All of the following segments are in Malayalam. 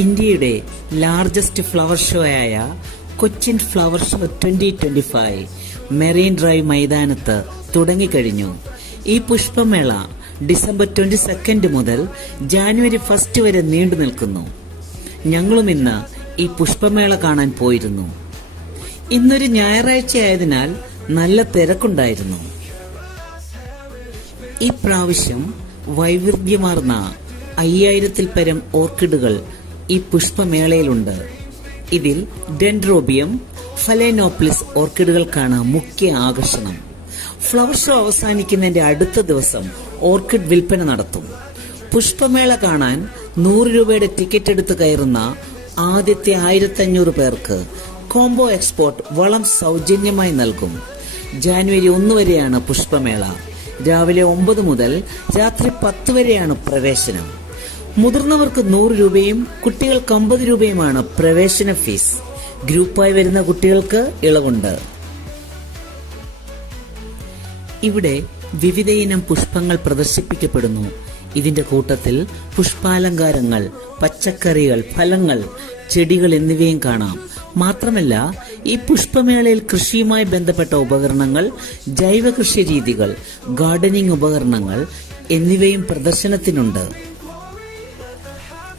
ഇന്ത്യയുടെ ലാർജസ്റ്റ് ഫ്ലവർ ഷോ ആയ Cochin flower show 2025 marine drive മൈതാനത്ത് തുടങ്ങിക്കഴിഞ്ഞു. ഈ പുഷ്പമേള ഡിസംബർ 22 മുതൽ ജാനുവരി 1 വരെ നീണ്ടു നിൽക്കുന്നു. ഞങ്ങളും ഇന്ന് ഈ പുഷ്പമേള കാണാൻ പോയിരുന്നു. ഇന്നൊരു ഞായറാഴ്ചയായതിനാൽ നല്ല തിരക്കുണ്ടായിരുന്നു. ഈ പ്രാവശ്യം വൈവിധ്യമാർന്ന 5000-ൽ പരം ഓർക്കിഡുകൾ ഈ പുഷ്പമേളയിലുണ്ട്. ഇതിൽ ഡെൻഡ്രോബിയം, ഫലേനോപ്ലിസ് ഓർക്കിഡുകൾക്കാണ് മുഖ്യ ആകർഷണം. ഫ്ലവർ ഷോ അവസാനിക്കുന്നതിന്റെ അടുത്ത ദിവസം ഓർക്കിഡ് വിൽപ്പന നടത്തും. പുഷ്പമേള കാണാൻ 100 രൂപയുടെ ടിക്കറ്റ് എടുത്ത് കയറുന്ന ആദ്യത്തെ 1500 പേർക്ക് കോംബോ എക്സ്പോർട്ട് വളം സൗജന്യമായി നൽകും. ജാനുവരി 1 വരെയാണ് പുഷ്പമേള. രാവിലെ 9 മുതൽ രാത്രി 10 വരെയാണ് പ്രവേശനം. മുതിർന്നവർക്ക് 100 രൂപയും കുട്ടികൾക്ക് 50 രൂപയുമാണ് പ്രവേശന ഫീസ്. ഗ്രൂപ്പായി വരുന്ന കുട്ടികൾക്ക് ഇളവുണ്ട്. ഇവിടെ വിവിധയിനം പുഷ്പങ്ങൾ പ്രദർശിപ്പിക്കപ്പെടുന്നു. ഇതിന്റെ കൂട്ടത്തിൽ പുഷ്പാലങ്കാരങ്ങൾ, പച്ചക്കറികൾ, ഫലങ്ങൾ, ചെടികൾ എന്നിവയും കാണാം. മാത്രമല്ല, ഈ പുഷ്പമേളയിൽ കൃഷിയുമായി ബന്ധപ്പെട്ട ഉപകരണങ്ങൾ, ജൈവ കൃഷി രീതികൾ, ഗാർഡനിംഗ് ഉപകരണങ്ങൾ എന്നിവയും പ്രദർശനത്തിനുണ്ട്.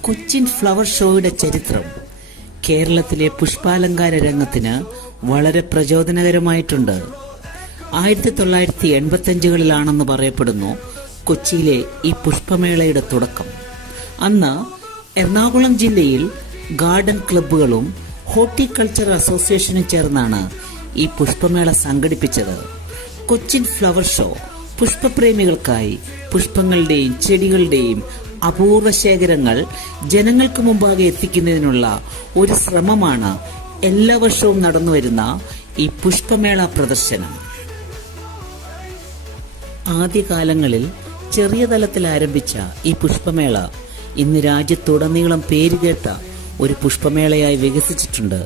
കൊച്ചിൻ ഫ്ലവർ ഷോയുടെ ചരിത്രം കേരളത്തിലെ പുഷ്പാലങ്കാര രംഗത്തിന് വളരെ പ്രചോദനകരമായിട്ടുണ്ട്. 1985-കളിലാണെന്ന് പറയപ്പെടുന്നു കൊച്ചിയിലെ ഈ പുഷ്പമേളയുടെ തുടക്കം. അന്ന് എറണാകുളം ജില്ലയിൽ ഗാർഡൻ ക്ലബ്ബുകളും ഹോർട്ടിക്കൾച്ചർ അസോസിയേഷനും ചേർന്നാണ് ഈ പുഷ്പമേള സംഘടിപ്പിച്ചത്. കൊച്ചിൻ ഫ്ലവർ ഷോ പുഷ്പപ്രേമികൾക്കായി പുഷ്പങ്ങളുടെയും ചെടികളുടെയും അപൂർവ ശേഖരങ്ങൾ ജനങ്ങൾക്ക് മുമ്പാകെ എത്തിക്കുന്നതിനുള്ള ഒരു ശ്രമമാണ് എല്ലാ വർഷവും നടന്നുവരുന്ന ഈ പുഷ്പമേള പ്രദർശനം. ആദ്യകാലങ്ങളിൽ ചെറിയ തലത്തിൽ ആരംഭിച്ച ഈ പുഷ്പമേള ഇന്ന് രാജ്യത്തുടനീളം പേരുകേട്ട ഒരു പുഷ്പമേളയായി വികസിച്ചിട്ടുണ്ട്.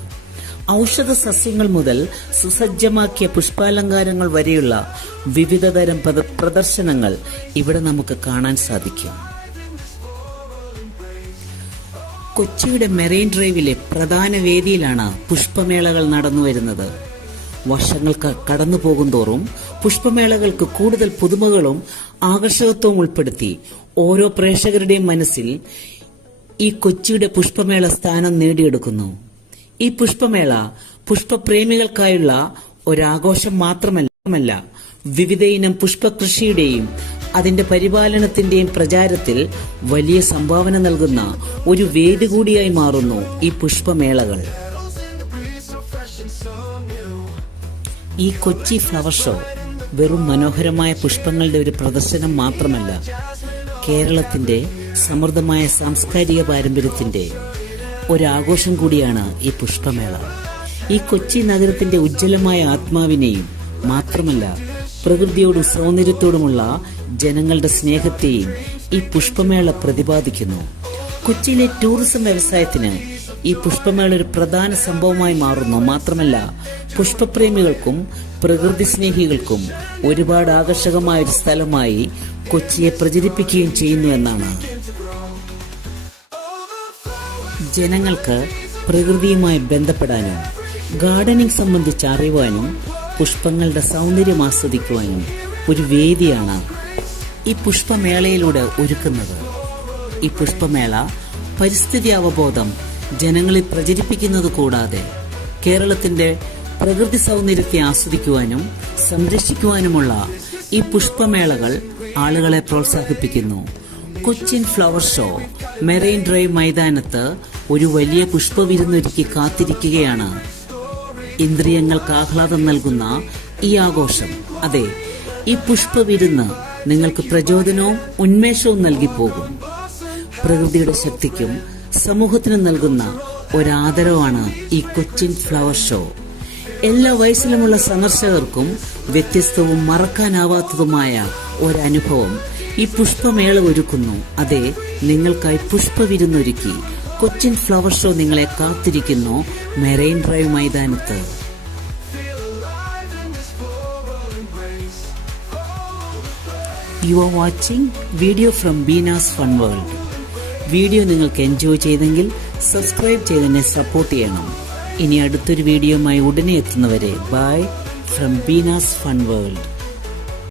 ഔഷധ സസ്യങ്ങൾ മുതൽ സുസജ്ജമാക്കിയ പുഷ്പാലങ്കാരങ്ങൾ വരെയുള്ള വിവിധതരം പ്രദർശനങ്ങൾ ഇവിടെ നമുക്ക് കാണാൻ സാധിക്കും. കൊച്ചിയുടെ മെറൈൻ ഡ്രൈവിലെ പ്രധാന വേദിയിലാണ് പുഷ്പമേളകൾ നടന്നുവരുന്നത്. വർഷങ്ങൾ കടന്നു പോകുന്തോറും പുഷ്പമേളകൾക്ക് കൂടുതൽ പുതുമകളും ആകർഷകത്വവും ഉൾപ്പെടുത്തി ഓരോ പ്രേക്ഷകരുടെയും മനസ്സിൽ ഈ കൊച്ചിയുടെ പുഷ്പമേള സ്ഥാനം നേടിയെടുക്കുന്നു. ഈ പുഷ്പമേള പുഷ്പപ്രേമികൾക്കായുള്ള ഒരാഘോഷം മാത്രമല്ല, വിവിധയിനം പുഷ്പകൃഷിയുടെയും അതിന്റെ പരിപാലനത്തിന്റെയും പ്രചാരത്തിൽ വലിയ സംഭാവന നൽകുന്ന ഒരു വേദി കൂടിയായി മാറുന്നു ഈ പുഷ്പമേളകൾ. ഈ കൊച്ചി ഫ്ലവർ ഷോ വെറും മനോഹരമായ പുഷ്പങ്ങളുടെ ഒരു പ്രദർശനം മാത്രമല്ല, കേരളത്തിന്റെ സമൃദ്ധമായ സാംസ്കാരിക പാരമ്പര്യത്തിന്റെ ഒരാഘോഷം കൂടിയാണ് ഈ പുഷ്പമേള. ഈ കൊച്ചി നഗരത്തിന്റെ ഉജ്ജ്വലമായ ആത്മാവിനെയും മാത്രമല്ല, പ്രകൃതിയോടും സൗന്ദര്യത്തോടുമുള്ള ജനങ്ങളുടെ സ്നേഹത്തെയും ഈ പുഷ്പമേള പ്രതിപാദിക്കുന്നു. കൊച്ചിയിലെ ടൂറിസം വ്യവസായത്തിന് ഈ പുഷ്പമേള ഒരു പ്രധാന സംഭവമായി മാറുന്നു. മാത്രമല്ല, പുഷ്പപ്രേമികൾക്കും പ്രകൃതി സ്നേഹികൾക്കും ഒരുപാട് ആകർഷകമായ ഒരു സ്ഥലമായി കൊച്ചിയെ പ്രചരിപ്പിക്കുകയും ചെയ്യുന്നു എന്നാണ്. ജനങ്ങൾക്ക് പ്രകൃതിയുമായി ബന്ധപ്പെടാനും ഗാർഡനിംഗ് സംബന്ധിച്ച് അറിയുവാനും പുഷ്പങ്ങളുടെ സൗന്ദര്യം ആസ്വദിക്കുവാനും ഒരു വേദിയാണ് ഈ പുഷ്പമേളയിലൂടെ ഒരുക്കുന്നത്. ഈ പുഷ്പമേള പരിസ്ഥിതി അവബോധം ജനങ്ങളിൽ പ്രചരിപ്പിക്കുന്നത് കൂടാതെ കേരളത്തിന്റെ പ്രകൃതി സൗന്ദര്യത്തെ ആസ്വദിക്കുവാനും സംരക്ഷിക്കുവാനുമുള്ള ഈ പുഷ്പമേളകൾ ആളുകളെ പ്രോത്സാഹിപ്പിക്കുന്നു. Cochin flower show marine drive മൈതാനത്ത് ഒരു വലിയ പുഷ്പവിരുന്നൊരുക്കി കാത്തിരിക്കുകയാണ്. ഇന്ദ്രിയങ്ങൾക്ക് ആഹ്ലാദം നൽകുന്ന ഈ ആഘോഷം, അതെ, ഈ പുഷ്പവിരുന്ന് നിങ്ങൾക്ക് പ്രചോദനവും ഉന്മേഷവും നൽകിപ്പോകും. പ്രകൃതിയുടെ ശക്തിക്കും സമൂഹത്തിനും നൽകുന്ന ഒരാദരവാണ് ഈ കൊച്ചിൻ ഫ്ലവർ ഷോ. എല്ലാ വയസ്സിലുമുള്ള സന്ദർശകർക്കും വ്യത്യസ്തവും മറക്കാനാവാത്തതുമായ ഒരനുഭവം ഈ പുഷ്പമേള ഒരുക്കുന്നു. അതെ, നിങ്ങൾക്കായി പുഷ്പവിരുന്നൊരുക്കി കൊച്ചിൻ ഫ്ലവർ ഷോ നിങ്ങളെ കാത്തിരിക്കുന്നു മെറൈൻ ഡ്രൈവ് മൈതാനത്ത്. You are watching video from Beena's Fun World. Video നിങ്ങൾക്ക് എൻജോയ് ചെയ്തെങ്കിൽ സബ്സ്ക്രൈബ് ചെയ്തെന്നെ സപ്പോർട്ട് ചെയ്യണം. ഇനി അടുത്തൊരു വീഡിയോയുമായി ഉടനെ എത്തുന്നവരെ bye from Beena's fun world.